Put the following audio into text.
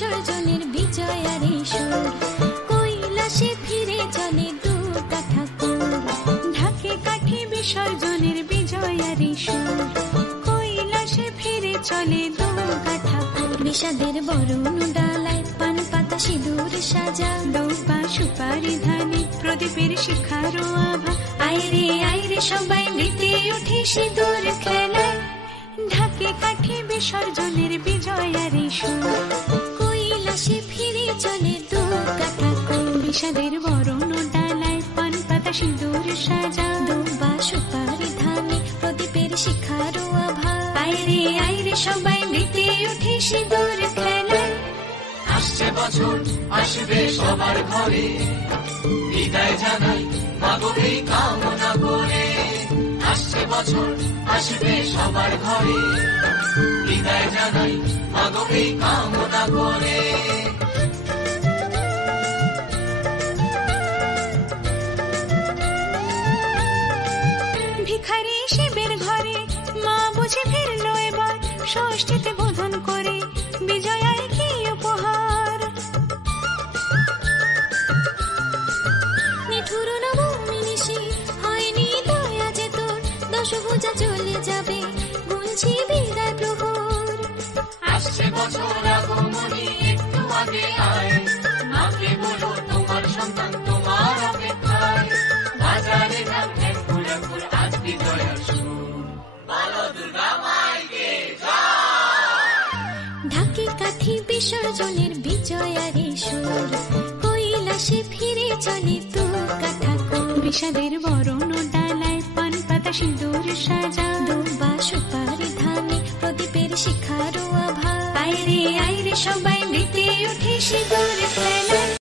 বিসর্জনের বিজয়ারে সুর, কৈলাসে ফিরে চলে দুর্গা ঠাকুর। ঢাকে কাঠি বিসর্জনের বিজয়ারে সুর, কৈলাসে ফিরে চলে দুর্গা ঠাকুর। বিষাদের বরণ ডালায় পান পাতা সিঁদুর সাজা, দৌপা সুপারি ধানে প্রদীপের শিখারো আভা। আইরে সবাই মেতে উঠে সিঁদুর খেলায়, ঢাকে কাঠি বিসর্জনের বিজয়ারে সুর, কৈলাসে ফিরে চলে দুর্গা ঠাকুর। বিষাদের বরণ ডালায় পান পাতা সিঁদুর সাজা, দৌপা সুপারি ধানে প্রদীপের শিখারো আভা। আইরে সবাই মেতে উঠে সিঁদুর খেলায়। আসছে বছর আসবে সবার ঘরে, বিদায় জানাই মাগো এই কামনা করে। আসছে বছর আসবে সবার ঘরে, বিদায় জানাই মাগো এই কামনা করে। ভিখারি শিবের ঘরে মা বুঝে ফিরলো এবার, ষষ্ঠীতে বোধন করে বিজয়ায় কি উপহার। নিঠুর নবমী নিশি হয়নি দয়া যে তোর, দশভুজা চলে যাবে গুনছি বিদায় প্রহর। আসছে বছর আগমনী একটু আগে আয়, মাকে বলো তোমার সন্তান তোমার অপেক্ষায়। বাজারে ধান ফুল আজ বিজয়ার সুর, বলো দুর্গা মাইকে ঢাকে কাঠি বিসর্জনের বিজয়ারে সুর, কৈলাসে ফিরে চলে দুর্গা ঠাকুর। বিষাদের বরণ ডালায় পান পাতা সিঁদুর সাজা, দৌপা সুপারি ধানে প্রদীপের শিখারো আভা। আইরে সবাই মেতে উঠে সিঁদুর খেলায়।